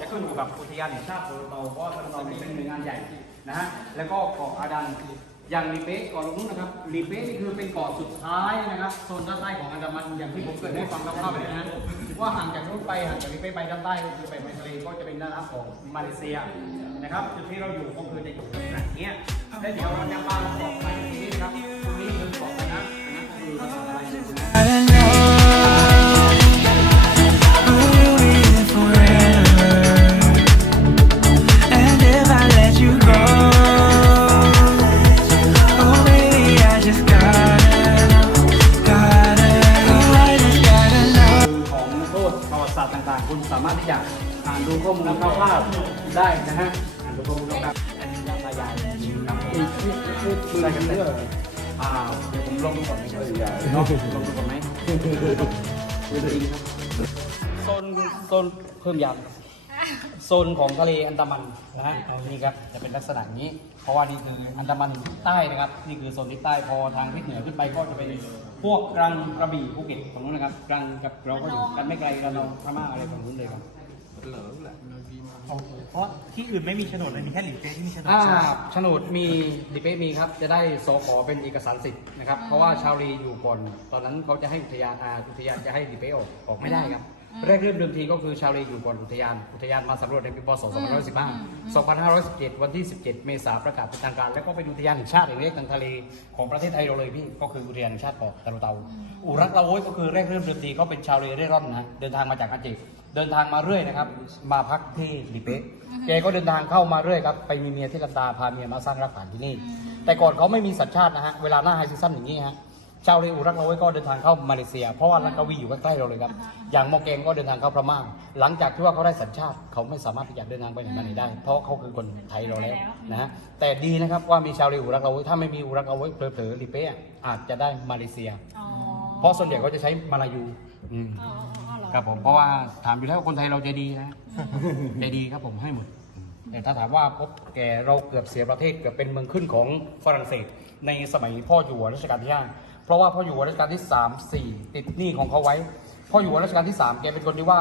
จะขึ้นอยู่กับอุทยานแห่งชาติเกาะเต่าเพราะว่าเกาะเต่าเป็นหน่วยงานใหญ่นะฮะแล้วก็เกาะอาดันอย่างลีเป๊ะเกาะลงนู้นนะครับลีเป๊ะนี่คือเป็นเกาะสุดท้ายนะครับโซนด้านใต้ของอันดามันอย่างที่ผมเคยได้ฟังคร่าวๆไปนะว่าห่างจากนู้นไปห่างจากลีเป๊ะไปด้านใต้ก็คือไปทะเลก็จะเป็นด้านน้ำของมาเลเซียนะครับจุดที่เราอยู่ก็คือจะอยู่ขนาดเนี้ยและเดี๋ยวเราจะมาเกาะไปที่นี่นะครับตรงนี้คือเกาะนะอันนะนก็คือ ข้อมูลคร่าวๆได้นะฮะอ่านดูข้อมูลคร่าวๆอันนี้ราคายายครับผมได้กันเลยอ่าเดี๋ยวผมลองดูก่อนไหมครับเนาะลองดูก่อนไหมโซนโซนเพิ่มยำโซนของทะเลอันดามันนะฮะนี่ครับจะเป็นลักษณะอย่างนี้ เพราะว่านี่คืออันดามันใต้นะครับนี่คือโซนที่ใต้พอทางทิศเหนือขึ้นไปก็จะเป็นพวกกรังกระบี่ภูเก็ตตรงนู้นนะครับกรังกับเราก็อยู่กันไม่ไกลกันเราพม่าอะไรฝั่งนู้นเลยครับ เพราะที่อื่นไม่มีโฉนดเลยมีแค่หลินเป้ที่มีโฉนดอ่าใช่ไหมโฉนดมีดิเป้มีครับ จะได้สขอเป็นเอกสารสิทธิ์นะครับ เพราะว่าชาวลีอยู่ก่อนตอนนั้นเขาจะให้อุทยานอาอุทยานจะให้ดิเป้ออกออกไม่ได้ครับแรกเริ่มเดิมทีก็คือชาวลีอยู่ก่อนอุทยาน อุทยานมาสำรวจในปีพศ 2515 2517 วันที่ 17 เมษายนประกาศเป็นทางการ แล้วก็เป็นอุทยานแห่งชาติแห่งแรกทางทะเลของประเทศไทยเราเลยพี่ ก็คืออุทยานแห่งชาติเกาะตะลุเตา อุรักละโอยก็คือแรกเริ่มเดิมทีก็เป็นชาวเลเร่ร่อนนะ เดินทางมาจากอาเจก เดินทางมาเรื่อยนะครับ มาพักที่ดิเป๊ะแกก็เดินทางเข้ามาเรื่อยครับไปมีเมียที่กันตาพาเมียมาสร้างรากฐานที่นี่ แต่ก่อนเขาไม่มีสัญชาตินะฮะเวลาหน้าไฮซีซั่นอย่างนี้ฮะชาวเลอุรักละโอยก็เดินทางเข้ามาเลเซีย เพราะว่าลังกาวีอยู่ใกล้ๆเราเลยครับ อย่างมอร์แกงก็เดินทางเข้าพม่าหลังจากที่ว่าเขาได้สัญชาติเขาไม่สามารถที่จะเดินทางไปไหนมาไหนได้ เพราะเขาคือคนไทยเราแล้วนะฮะแต่ดีนะครับว่ามีชาวเลอุรักละโอยถ้าไม่มีอุรักละโอยเผลอๆลิเป้อะอาจจะได้มาเลเซียอ๋อเพราะส่วนใหญ่เขาจะใช้มาลายู อืมอ๋ออ๋อเหรอครับผมเพราะว่าถามอยู่แล้วคนไทยเราใจดีนะใจดีครับผมให้หมดแต่ถ้าถามว่าพบแกเราเกือบเสียประเทศเกือบเป็นเมืองขึ้นของฝรั่งเศส ในสมัยพ่ออยู่หัวรัชกาลที่ห้าเพราะว่าพ่ออยู่หัวรัชกาลที่สามสี่ติดหนี้ของเขาไว้ พ่ออยู่หัวรัชกาลที่สามแกเป็นคนที่ว่า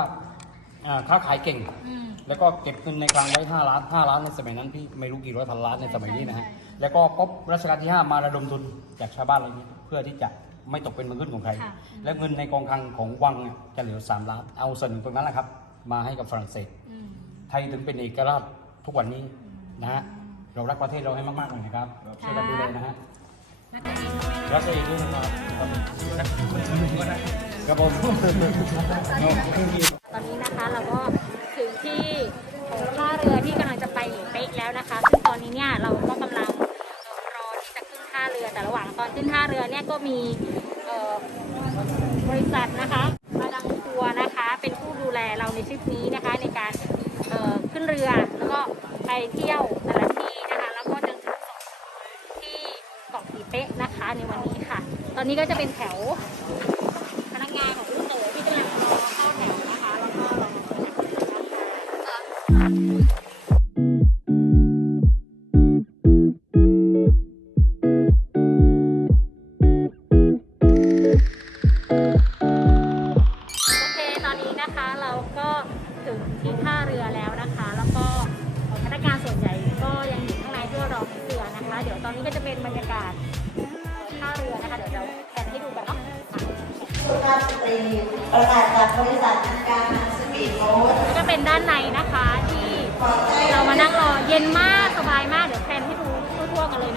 อ่าค้าขายเก่งอืมแล้วก็เก็บเงินในคลังไว้ 5 ล้าน 5 ล้านในสมัยนั้นพี่ไม่รู้กี่ร้อยพันล้านในสมัยนี้นะฮะแล้วก็พบรัชกาลที่ 5 มาระดมทุนจากชาวบ้านอะไรนี้เพื่อที่จะ ไม่ตกเป็นเมืองขึ้นของใคร ค่ะ และเงินในกองคลังของวังเนี่ยจะเหลือ 3 ล้าน เอาส่วนหนึ่งตรงนั้นแหละครับ มาให้กับฝรั่งเศส อืมไทยถึงเป็นเอกราชทุกวันนี้นะฮะ เรารักประเทศเราให้มากๆเลยนะครับช่วยกันดูแลนะฮะนักเรียนด้วยรักตัวเองด้วยนะครับครับผมตอนนี้นะคะเราก็ถึงที่ของท่าเรือที่กำลังจะไปหลีเป๊ะแล้วนะคะซึ่งตอนนี้เนี่ยเราก็กำลังรอที่จะขึ้นท่าเรือ แต่ระหว่างตอนขึ้นท่าเรือเนี่ยก็มีบริษัทนะคะมาดังทัวร์นะคะ เป็นผู้ดูแลเราในทริปนี้นะคะ ในการขึ้นเรือแล้วก็ไปเที่ยวแต่ละที่นะคะ แล้วก็จนถึงส่งที่เกาะหลีเป๊ะนะคะในวันนี้ค่ะ ตอนนี้ก็จะเป็นแถว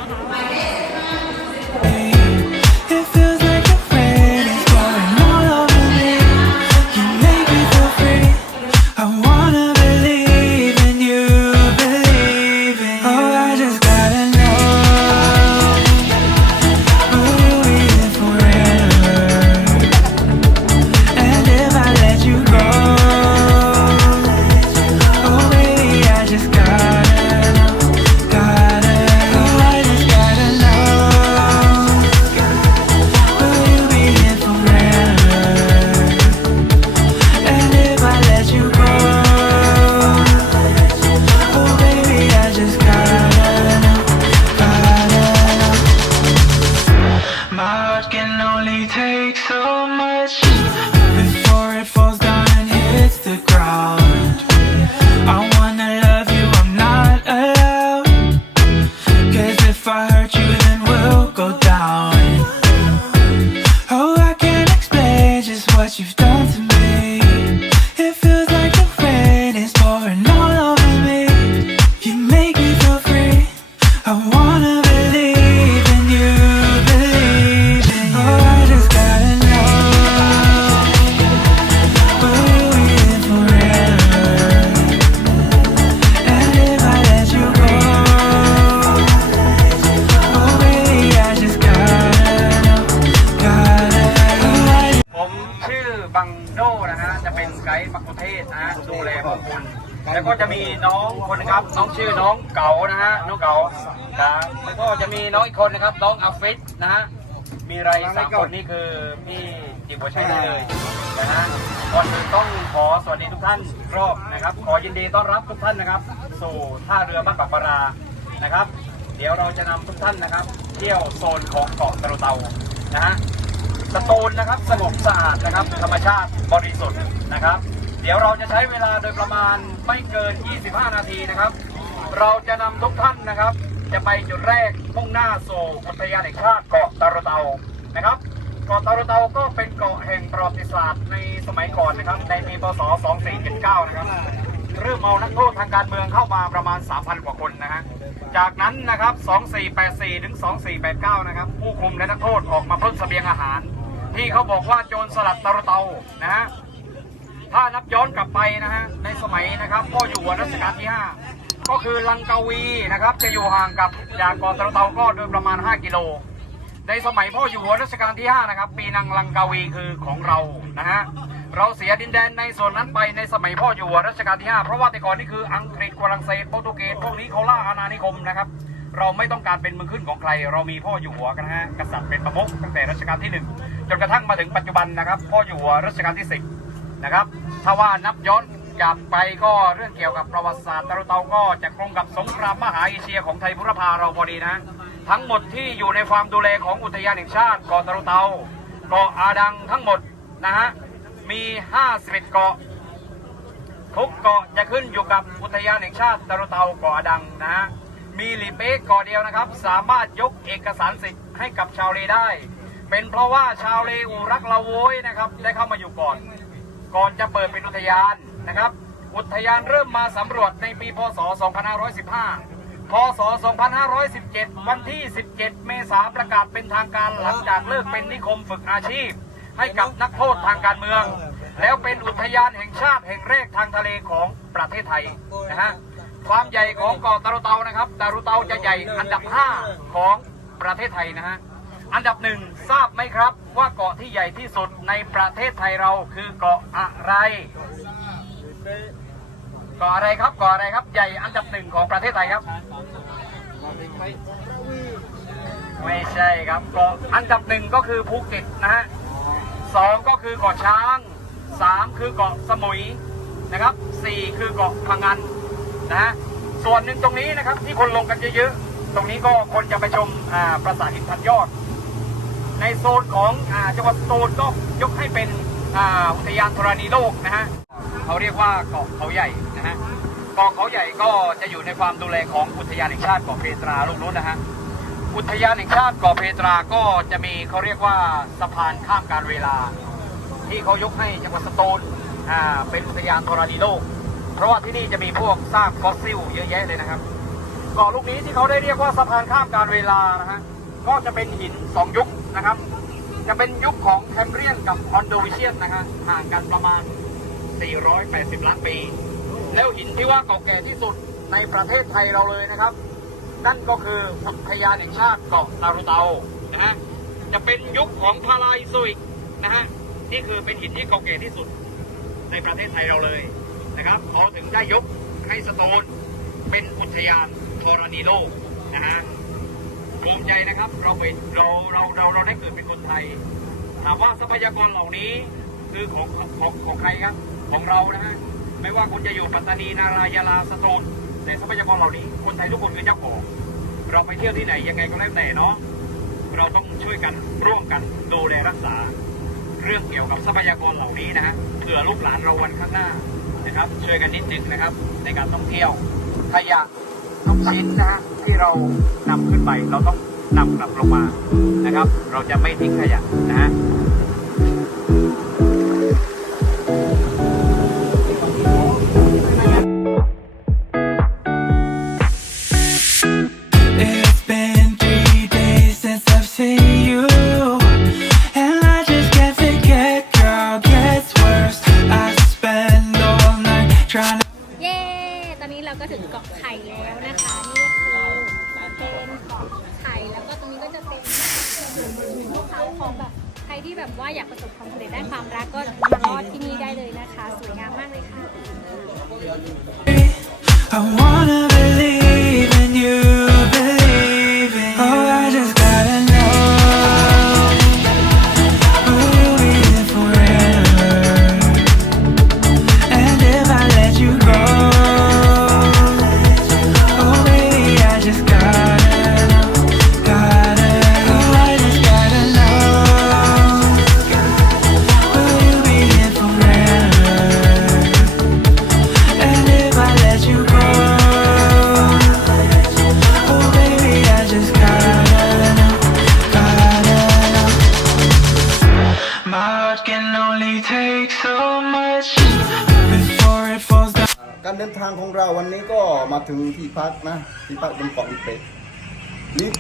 นเลยนะคะ เป็นไกด์มักคุเทศนะฮะดูแลพวกคุณแล้วก็จะมีน้องคนนะครับ น้องชื่อน้องเก๋านะฮะน้องเก๋าครับแล้วก็จะมีน้องอีกคนนะครับ น้องอาฟิศนะฮะมีอะไรสามคนนี่คือพี่จิบหัวชัยได้เลยนะฮะก่อนอื่นต้องขอสวัสดีทุกท่านรอบนะครับ ขอยินดีต้อนรับทุกท่านนะครับ สู่ท่าเรือบ้านปากปรานะครับ เดี๋ยวเราจะนำทุกท่านนะครับ เที่ยวโซนของเกาะตะลุเตานะฮะ สตูลนะครับสงบสะอาดนะครับ ธรรมชาติบริสุทธิ์นะครับ เดี๋ยวเราจะใช้เวลาโดยประมาณไม่เกิน 25 นาทีนะครับ เราจะนำทุกท่านนะครับ จะไปจุดแรกมุ่งหน้าสู่อุทยานแห่งชาติเกาะตารุเตานะครับ เกาะตารุเตาก็เป็นเกาะแห่งประวัติศาสตร์ในสมัยก่อนนะครับ ในปีพศ 2479 นะครับ เริ่มเอานักโทษทางการเมืองเข้ามาประมาณ 3,000 กว่าคนนะฮะ จากนั้นนะครับ 2484 ถึง 2489 นะครับ ผู้คุมและนักโทษออกมาปล้นเสบียงอาหาร ที่เขาบอกว่าโจรสลัดตะรเตานะฮะถ้านับย้อนกลับไปนะฮะในสมัยนะครับพ่ออยู่หัวรัชกาลที่ 5 ก็คือลังกาวีนะครับจะอยู่ห่างกับจากเกาะตะรเตาก็โดยประมาณ 5 กิโล ในสมัยพ่ออยู่หัวรัชกาลที่ 5 นะครับ ปีนังลังกาวีคือของเรานะฮะเราเสียดินแดนในส่วนนั้นไปในสมัยพ่ออยู่หัวรัชกาลที่ 5 เพราะว่าแต่ก่อนนี่คืออังกฤษฝรั่งเศสโปรตุเกสพวกนี้เขาล่าอาณานิคมนะครับเราไม่ต้องการเป็นมือขึ้นของใคร เรามีพ่ออยู่หัวกันนะฮะกษัตริย์เป็นประมุขตั้งแต่รัชกาลที่ 1 จนกระทั่งมาถึงปัจจุบันนะครับพ่ออยู่รัชกาลที่10นะครับ ถ้าว่านับย้อนกลับไปก็เรื่องเกี่ยวกับประวัติศาสตร์ตะรุเตาก็จะตรงกับสงครามมหาเอเชียของไทยบุรพาเราพอดีนะ ทั้งหมดที่อยู่ในความดูแลของอุทยานแห่งชาติเกาะตะรุเตาเกาะอาดังทั้งหมดนะฮะมี51เกาะทุกเกาะจะขึ้นอยู่กับอุทยานแห่งชาติตะรุเตาเกาะอาดังนะฮะมีหลีเป๊กเกาะเดียวนะครับ สามารถยกเอกสารสิทธิ์ให้กับชาวเลได้ เป็นเพราะว่าชาวเลอูรักละโวยนะครับ ได้เข้ามาอยู่ก่อน ก่อนจะเปิดเป็นอุทยานนะครับ อุทยานเริ่มมาสำรวจในปีพศ 2515 พศ 2517 วันที่ 17 เมษายนประกาศเป็นทางการหลังจากเลิกเป็นนิคมฝึกอาชีพ ให้กับนักโทษทางการเมือง แล้วเป็นอุทยานแห่งชาติแห่งแรกทางทะเลของประเทศไทยนะฮะความใหญ่ของเกาะตารุเตานะครับตารุเตาจะใหญ่อันดับ 5 ของประเทศไทยนะฮะ อันดับหนึ่งทราบไหมครับ ว่าเกาะที่ใหญ่ที่สุดในประเทศไทยเราคือเกาะอะไร เกาะอะไรครับเกาะอะไรครับใหญ่อันดับหนึ่งของประเทศไทยครับ ไม่ใช่ครับเกาะอันดับหนึ่งก็คือภูเก็ตนะฮะสองก็คือเกาะช้างสามคือเกาะสมุยนะครับสี่คือเกาะพังงันนะฮะส่วนหนึ่งตรงนี้นะครับที่คนลงกันเยอะๆ ตรงนี้ก็คนจะไปชมอ่าปราสาทหินพันยอด ในโซนของอจังหวัดสตูลก็ยกให้เป็นอุทยานธรณีโลกนะฮะเขาเรียกว่าเกาะเขาใหญ่นะฮะเกาะเขาใหญ่ก็จะอยู่ในความดูแลของอุทยานแห่งชาติเกาะเพตราลูกนู้นนะฮะอุทยานแห่งชาติเกาะเพตราก็จะมีเขาเรียกว่าสะพานข้ามการเวลา ที่เขายกให้จังหวัดสตูลเป็นอุทยานธรณีโลก เพราะว่าที่นี่จะมีพวกซากฟอสซิลเยอะแยะเลยนะครับเกาะลูกนี้ที่เขาได้เรียกว่าสะพานข้ามการเวลานะฮะ ก็จะเป็นหินสองยุคนะครับ จะเป็นยุคของแคมเบรียนกับคอนโดวิเชียนนะครับห่างกันประมาณ 480 ล้านปี แล้วหินที่ว่าเก่าแก่ที่สุดในประเทศไทยเราเลยนะครับ นั่นก็คืออุทยานแห่งชาติเกาะนารุเตานะฮะจะเป็นยุคของพาราอิโซอิกนะฮะนี่คือเป็นหินที่เก่าแก่ที่สุดในประเทศไทยเราเลยนะครับเขาถึงได้ยกให้สตูลเป็นอุทยานธรณีโลกนะฮะ ภูมิใจนะครับ เราเป็นเราเราเราเราได้เกิดเป็นคนไทยถามว่าทรัพยากรเหล่านี้คือของของของใครครับ ของเรานะฮะไม่ว่าคุณจะอยู่ปัตตานีนารายาลาสตูลแต่ทรัพยากรเหล่านี้ คนไทยทุกคนคือเจ้าของเราไปเที่ยวที่ไหนยังไงก็แล้วแต่เนาะเราต้องช่วยกันร่วมกันดูแลรักษา เรื่องเกี่ยวกับทรัพยากรเหล่านี้นะฮะเผื่อลูกหลานเราวันข้างหน้านะครับช่วยกันนิดนึงนะครับในการท่องเที่ยวขยะ ชิ้นนะฮะที่เรานำขึ้นไปเราต้องนำกลับลงมานะครับ เราจะไม่ทิ้งขยะนะฮะ ของแบบใครที่แบบว่าอยากประสบความสำเร็จด้านความรักก็มาลอดที่นี่ได้เลยนะคะ สวยงามมากเลยค่ะ I wanna believe in you,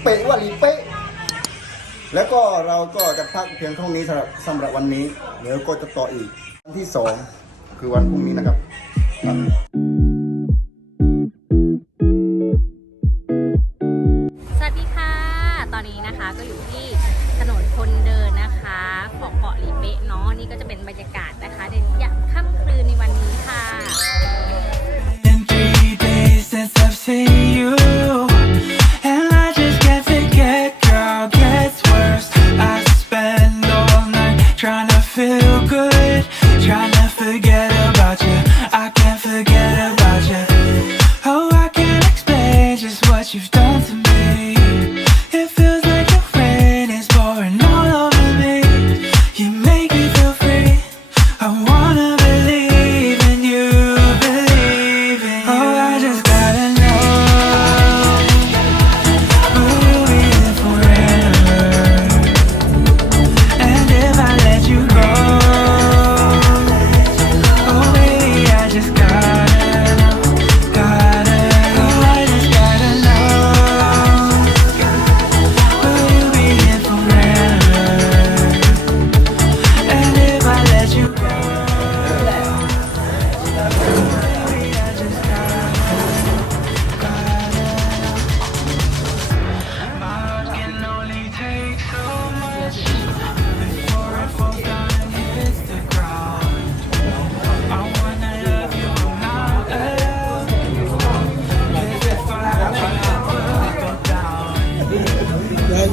เปะว่าลีเปะแล้วก็เราก็จะพักเพียงเท่านี้สำหรับสำหรับวันนี้เดี๋ยวก็จะต่ออีกวันที่สองคือวันพรุ่งนี้นะครับสวัสดีค่ะ ตอนนี้นะคะก็อยู่ที่ถนนคนเดินนะคะของเกาะลีเป๊ะเนาะนี่ก็จะเป็นบรรยากาศนะคะใน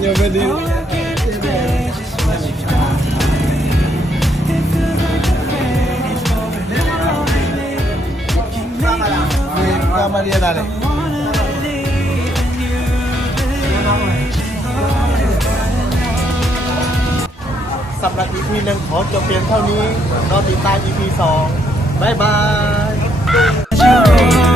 ยังไม่ดีมาเรียนอะไรสำหรับ EP หนึ่งขอจบเพียงเท่านี้รอติดตาม EP สองบายบาย